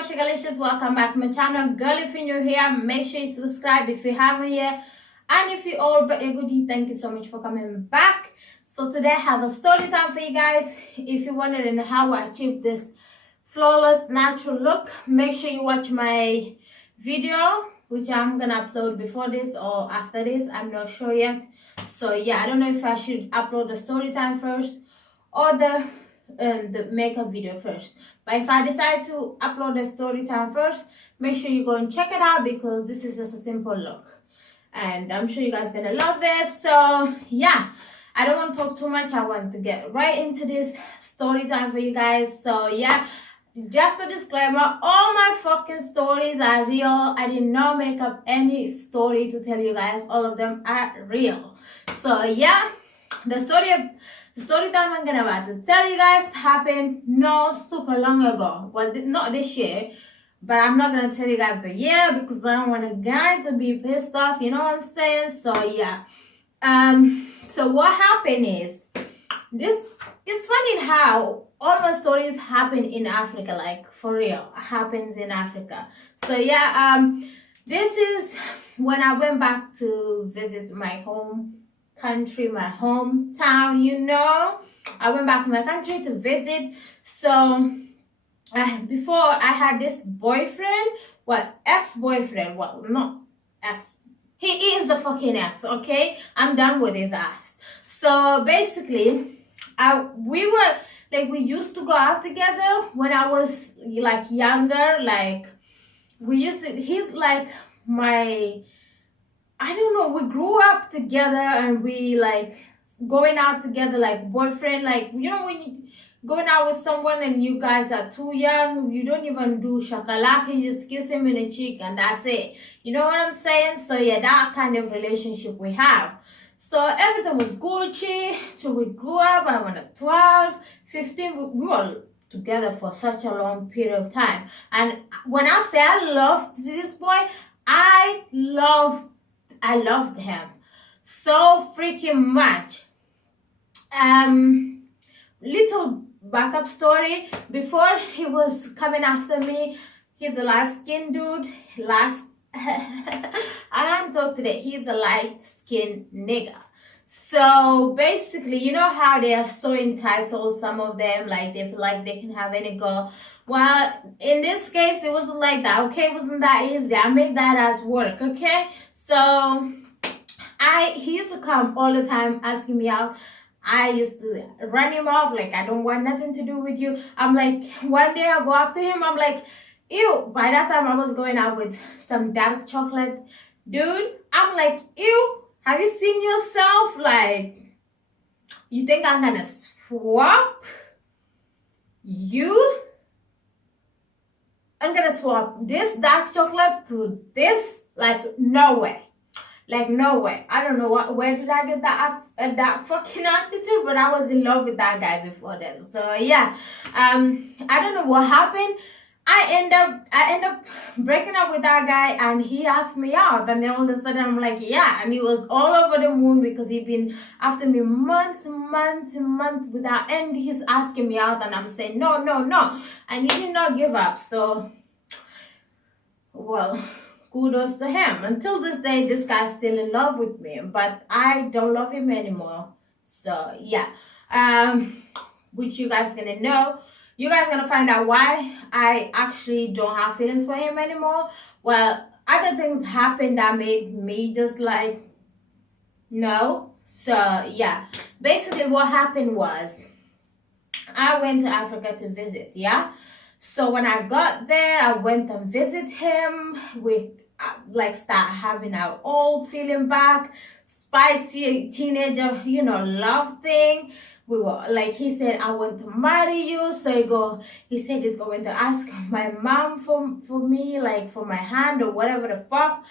my sugarlicious, welcome back to my channel. Girl, if you're new here, make sure you subscribe if you haven't yet, and if you all but a goodie, thank you so much for coming back. So today I have a story time for you guys. If you're wondering how I achieved this flawless natural look, make sure you watch my video, which I'm gonna upload before this or after this, I'm not sure yet. So yeah, I don't know if I should upload the story time first or the makeup video first, but if I decide to upload the story time first, make sure you go and check it out because this is just a simple look and I'm sure you guys gonna love it. So yeah, I don't want to talk too much. I want to get right into this story time for you guys. So yeah, just a disclaimer, all my fucking stories are real. I did not make up any story to tell you guys. All of them are real. So yeah, the story time I'm gonna about to tell you guys happened no super long ago. Well, not this year, but I'm not gonna tell you guys the year because I don't want a guy to be pissed off, you know what I'm saying? So yeah, so what happened is this. It's funny how all my stories happen in Africa, like for real happens in Africa. So yeah, this is when I went back to visit my home country, my hometown, you know. I went back to my country to visit. So before I had this boyfriend, well, ex-boyfriend, well, not ex, he is a fucking ex, okay? I'm done with his ass. So basically, we used to go out together when I was like younger. Like he's like my, I don't know, we grew up together and we like going out together like boyfriend, like, you know, when you going out with someone and you guys are too young, you don't even do shakalaka, you just kiss him in the cheek and that's it. You know what I'm saying? So yeah, that kind of relationship we have. So everything was Gucci till we grew up. I went at 12, 15, we were together for such a long period of time. And when I say I loved this boy, I loved him so freaking much. Little backup story. Before he was coming after me, he's a light-skinned dude. I can't talk today. He's a light-skinned nigga. So basically, you know how they are so entitled, some of them, like they feel like they can have any girl. Well, in this case, it wasn't like that, okay? It wasn't that easy. I made that as work, okay? So he used to come all the time asking me out. I used to run him off, like, I don't want nothing to do with you. I'm like, one day I go up to him, I'm like, ew. By that time, I was going out with some dark chocolate dude. I'm like, ew, have you seen yourself? Like, you think I'm gonna swap you? I'm gonna swap this dark chocolate to this? Like, no way. Like, no way. I don't know where did I get that fucking attitude, but I was in love with that guy before this. So yeah, I don't know what happened. I end up breaking up with that guy and he asked me out, and then all of a sudden I'm like, yeah, and he was all over the moon because he'd been after me months without end. He's asking me out and I'm saying no, and he did not give up. So well, kudos to him. Until this day, this guy's still in love with me, but I don't love him anymore. So yeah, which you guys gonna know. You guys gonna find out why I actually don't have feelings for him anymore. Well, other things happened that made me just like, no. So yeah, basically what happened was I went to Africa to visit, yeah. So when I got there, I went and visit him. We like start having our old feeling back, spicy teenager, you know, love thing. We were like, he said, I want to marry you. So he said he's going to ask my mom for me, like for my hand or whatever the fuck.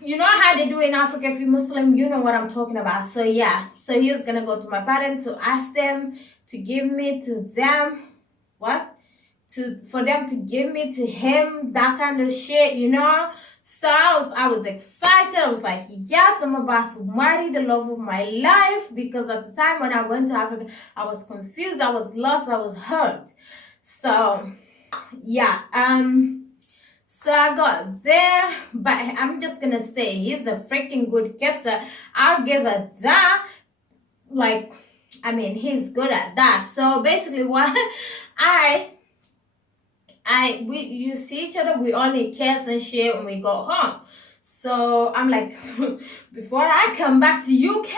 You know how they do in Africa, if you're Muslim, you know what I'm talking about. So yeah, so he was gonna go to my parents to ask them to give me to them. What? For them to give me to him, that kind of shit, you know. So I was excited. I was like, yes, I'm about to marry the love of my life, because at the time when I went to Africa, I was confused, I was lost, I was hurt. So yeah, so I got there, but I'm just gonna say he's a freaking good kisser. I'll give a that. Like, I mean, he's good at that. So basically, what I we you see each other, we only kiss and shit when we go home. So I'm like, before I come back to UK,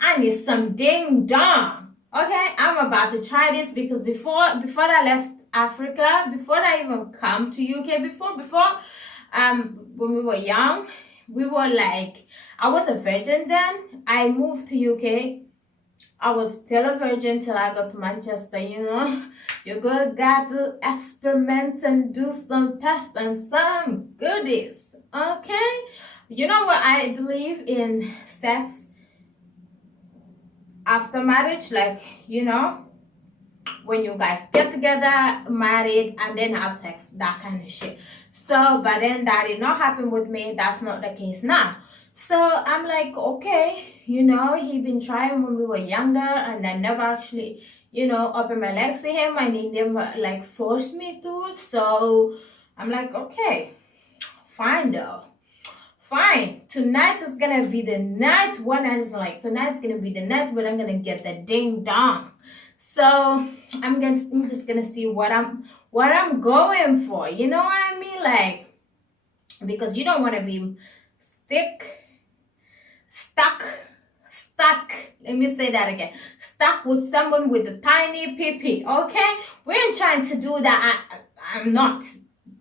I need some ding dong. Okay, I'm about to try this because before I left Africa, before I even come to UK, when we were young, we were like, I was a virgin then. I moved to UK. I was still a virgin till I got to Manchester, you know. You got to experiment and do some tests and some goodies, okay? You know what? I believe in sex after marriage, like, you know, when you guys get together, married, and then have sex, that kind of shit. So, but then that did not happen with me. That's not the case now. So I'm like, okay, you know, he been trying when we were younger, and I never actually, you know, open my legs to him. I need him like force me to. So I'm like, okay, fine though. Fine. Tonight is gonna be the night. One night is like tonight's gonna be the night where I'm gonna get the ding dong. So I'm just gonna see what I'm going for. You know what I mean? Like, because you don't want to be stuck. Let me say that again. Stuck with someone with a tiny pee. Okay, we ain't trying to do that. I'm not.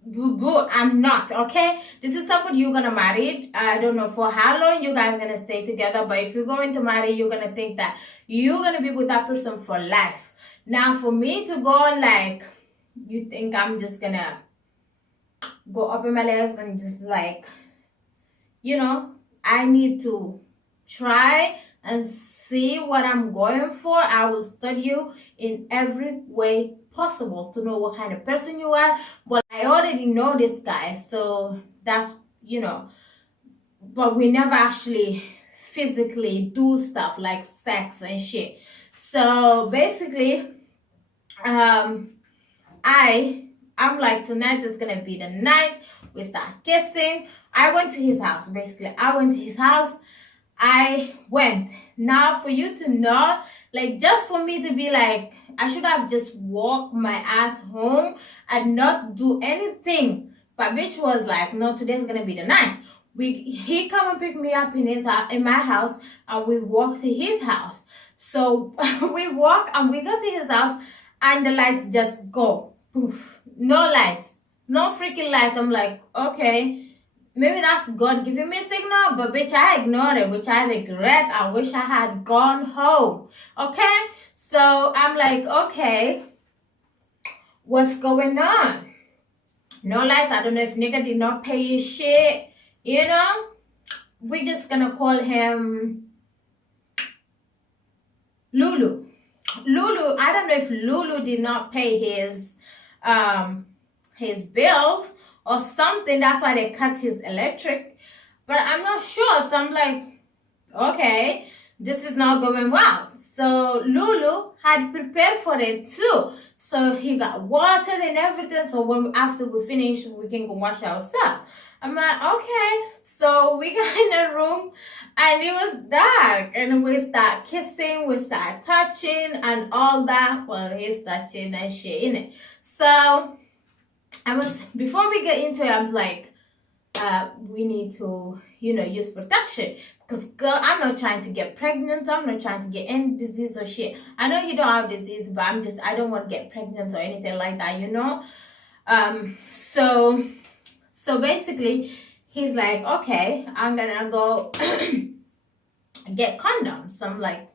I'm not, okay? This is somebody you're gonna marry. I don't know for how long you guys gonna stay together, but if you're going to marry, you're gonna think that you're gonna be with that person for life. Now, for me to go like, you think I'm just gonna go up in my legs and just like, you know, I need to try and see what I'm going for. I will study you in every way possible to know what kind of person you are. But I already know this guy, so that's, you know, but we never actually physically do stuff like sex and shit. So basically, I'm like, tonight is gonna be the night we start kissing. I went to his house. Basically, I went to his house. I went. Now, for you to know, like, just for me to be like, I should have just walked my ass home and not do anything. But bitch was like, no, today's gonna be the night. He come and pick me up in his house, in my house, and we walk to his house. So we walk and we go to his house, and the lights just go poof. No lights, no freaking light. I'm like, okay, maybe that's God giving me a signal, but bitch, I ignored it, which I regret. I wish I had gone home. Okay, so I'm like, okay, what's going on? No light. I don't know if nigga did not pay his shit. You know, we just gonna call him Lulu. Lulu, I don't know if Lulu did not pay his bills or something. That's why they cut his electric. But I'm not sure. So I'm like, okay, this is not going well. So Lulu had prepared for it too. So he got water and everything. So after we finish, we can go wash ourselves. I'm like, okay. So we got in a room and it was dark. And we start kissing, we start touching and all that. Well, he's touching and shit in it. So before we get into it, I'm like, we need to, you know, use protection. Because girl, I'm not trying to get pregnant. I'm not trying to get any disease or shit. I know you don't have disease, but I don't want to get pregnant or anything like that, you know. So basically, he's like, okay, I'm gonna go get condoms. So I'm like,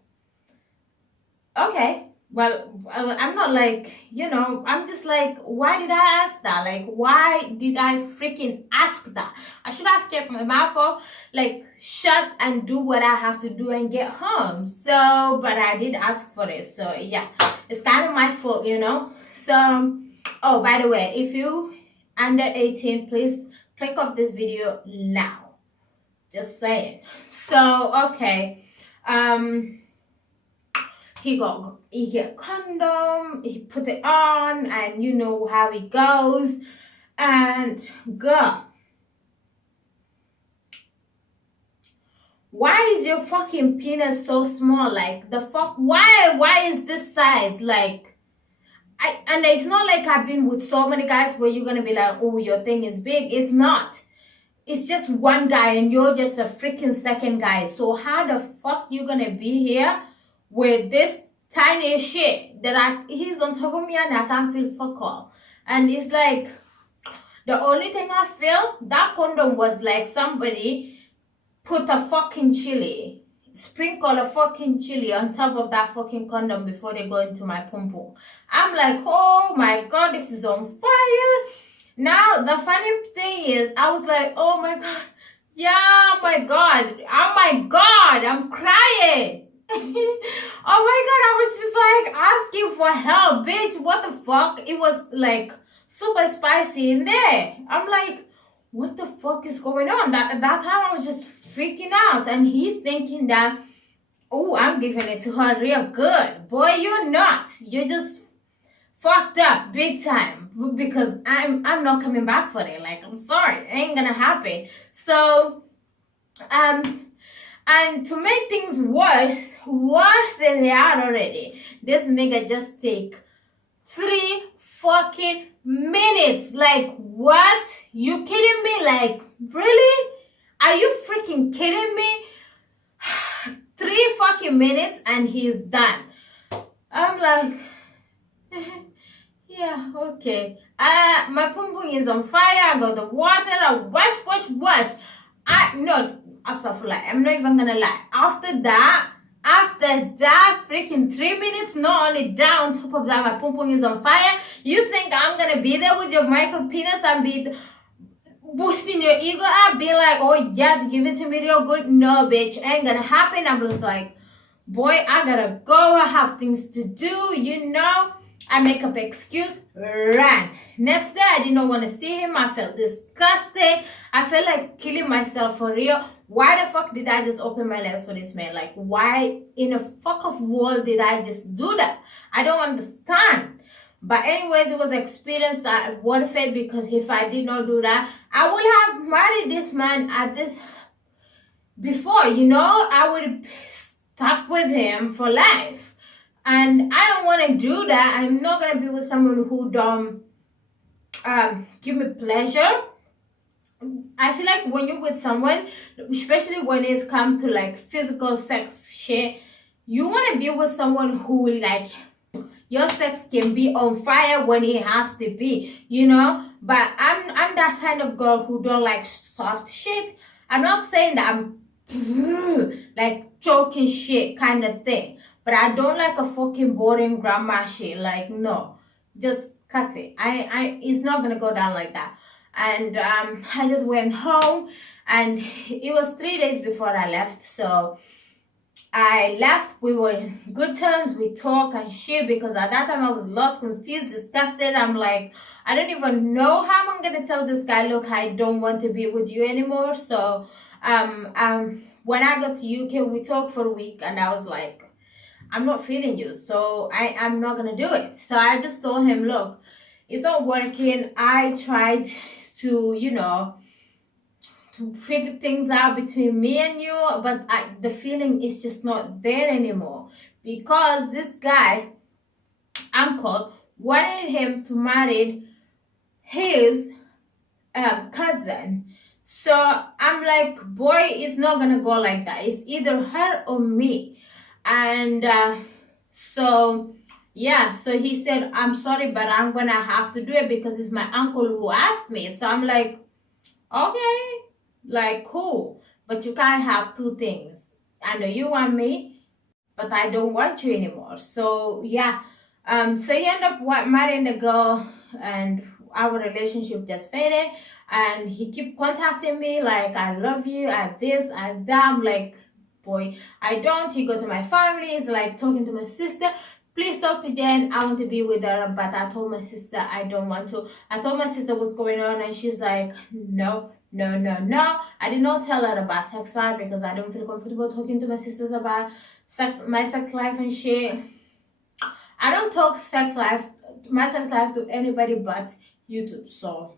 okay. Well, I'm not like, you know, I'm just like, why did I ask that? Like, why did I freaking ask that? I should have kept my mouth off, like, shut and do what I have to do and get home. So, but I did ask for it. So, yeah, it's kind of my fault, you know. So, oh, by the way, if you under 18, please click off this video now. Just saying. So, okay. he get condom, he put it on, and you know how it goes. And girl, why is your fucking penis so small? Like the fuck, why is this size? Like and it's not like I've been with so many guys where you're gonna be like, oh, your thing is big. It's not. It's just one guy and you're just a freaking second guy. So how the fuck you gonna be here with this tiny shit that he's on top of me and I can't feel fuck all. And it's like the only thing I feel, that condom was like somebody put a fucking chili, sprinkle a fucking chili on top of that fucking condom before they go into my pum pum. I'm like, oh my god, this is on fire. Now the funny thing is, I was like, oh my god, yeah, oh my god, I'm crying. Oh my god, I was just like asking for help, bitch. What the fuck? It was like super spicy in there. I'm like, what the fuck is going on? That time I was just freaking out, and he's thinking that, oh, I'm giving it to her real good. Boy, you're not. You're just fucked up big time, because I'm not coming back for it. Like, I'm sorry, it ain't gonna happen. So and to make things worse than they are already, this nigga just take 3 fucking minutes. Like, what? You kidding me? Like, really? Are you freaking kidding me? 3 fucking minutes and he's done. I'm like, yeah, okay. My pum pum is on fire. I got the water. I wash. No, Asafullah, I'm not even gonna lie. After that, freaking 3 minutes, not only that, on top of that, my pum pum is on fire. You think I'm gonna be there with your micro penis and be boosting your ego up, be like, oh yes, give it to me real good? No, bitch, ain't gonna happen. I'm just like, boy, I gotta go. I have things to do, you know. I make up excuse, ran. Next day, I didn't want to see him. I felt disgusted. I felt like killing myself for real. Why the fuck did I just open my legs for this man? Like, why in a fuck of world did I just do that? I don't understand. But anyways, it was experience that worth it, because if I did not do that, I would have married this man at this before, you know. I would have stuck with him for life. And I don't want to do that. I'm not going to be with someone who don't give me pleasure. I feel like when you're with someone, especially when it's come to like physical sex shit, you want to be with someone who like, your sex can be on fire when it has to be, you know. But I'm that kind of girl who don't like soft shit. I'm not saying that I'm like choking shit kind of thing, but I don't like a fucking boring grandma shit. Like, no, just cut it. It's not gonna go down like that. And I just went home, and it was 3 days before I left. So I left. We were in good terms. We talk and shit, because at that time I was lost, confused, disgusted. I'm like, I don't even know how I'm gonna tell this guy, look, I don't want to be with you anymore. So when I got to UK, we talked for a week, and I was like, I'm not feeling you, so I'm not gonna do it. So I just told him, look, it's not working. I tried to, you know, to figure things out between me and you, but the feeling is just not there anymore, because this guy uncle wanted him to marry his cousin. So I'm like, boy, it's not gonna go like that. It's either her or me. And so yeah, so he said, I'm sorry, but I'm gonna have to do it because it's my uncle who asked me. So I'm like, okay, like, cool, but you can't have 2 things. I know you want me, but I don't want you anymore. So yeah, so he ended up marrying the girl, and our relationship just faded. And he keep contacting me like, I love you, I this, I that. I'm like, boy, I don't. He go to my family. He's like talking to my sister. Please talk to Jen. I want to be with her. But I told my sister I don't want to. I told my sister what's going on, and she's like, no. I did not tell her about sex fire because I don't feel comfortable talking to my sisters about my sex life and shit. I don't talk my sex life to anybody but YouTube. So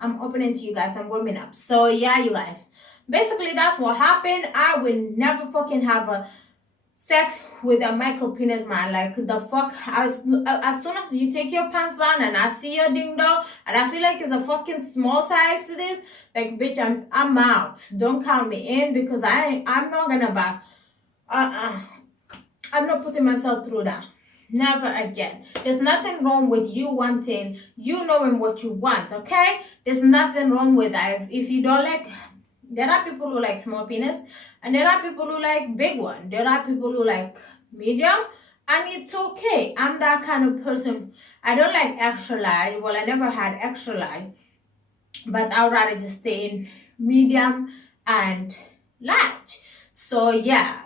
I'm opening to you guys. I'm warming up. So yeah, you guys. Basically, that's what happened. I will never fucking have a sex with a micro penis, man. Like the fuck. As soon as you take your pants down and I see your ding dong and I feel like it's a fucking small size to this, like bitch, I'm out. Don't count me in because I'm not gonna buy. I'm not putting myself through that. Never again. There's nothing wrong with you wanting, you knowing what you want, okay? There's nothing wrong with that. If you don't like, there are people who like small penis, and there are people who like big one. There are people who like medium, and it's okay. I'm that kind of person. I don't like extra large. Well, I never had extra large, but I'd rather just stay in medium and large. So yeah,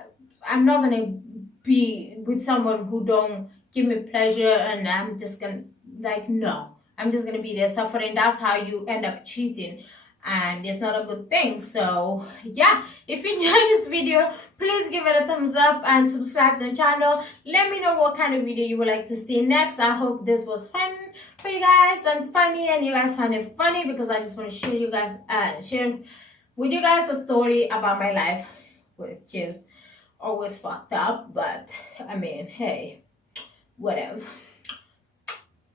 I'm not gonna be with someone who don't give me pleasure and I'm just gonna, like, no, I'm just gonna be there suffering. That's how you end up cheating, and it's not a good thing. So yeah, if you enjoyed this video, please give it a thumbs up and subscribe to the channel. Let me know what kind of video you would like to see next. I hope this was fun for you guys and funny, and you guys find it funny, because I just want to share with you guys a story about my life, which is always fucked up, but I mean, hey, whatever.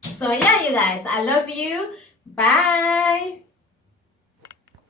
So yeah, you guys, I love you. Bye.